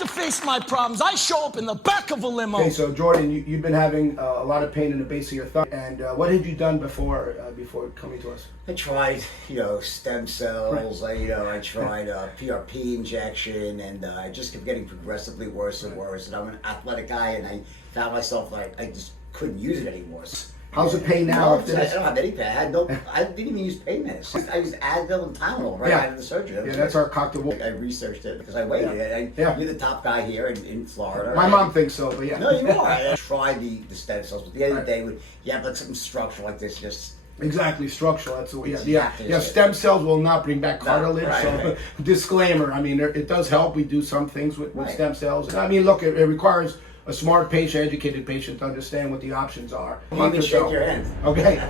to face my problems. I show up in the back of a limo. Okay, so Jordan, you've been having a lot of pain in the base of your thumb, and what had you done before coming to us? I tried, stem cells. Right. I tried PRP injection, and I just kept getting progressively worse and worse. And I'm an athletic guy, and I found myself like I just couldn't use it anymore. How's the pain now? I don't have any pain. I didn't even use pain meds. I used Advil and Tylenol right after the surgery. That's our cocktail. I researched it because I waited. You're the top guy here in Florida. My mom thinks so, but yeah. No, you are. I tried the stem cells, but at the end of the day, you have like something structural like this, just. Exactly, structural. That's what we have. Yeah. Stem cells will not bring back cartilage. So, disclaimer. I mean, it does help. We do some things with stem cells. I mean, look, it requires a smart patient, educated patient to understand what the options are. You can shake your hand. Okay.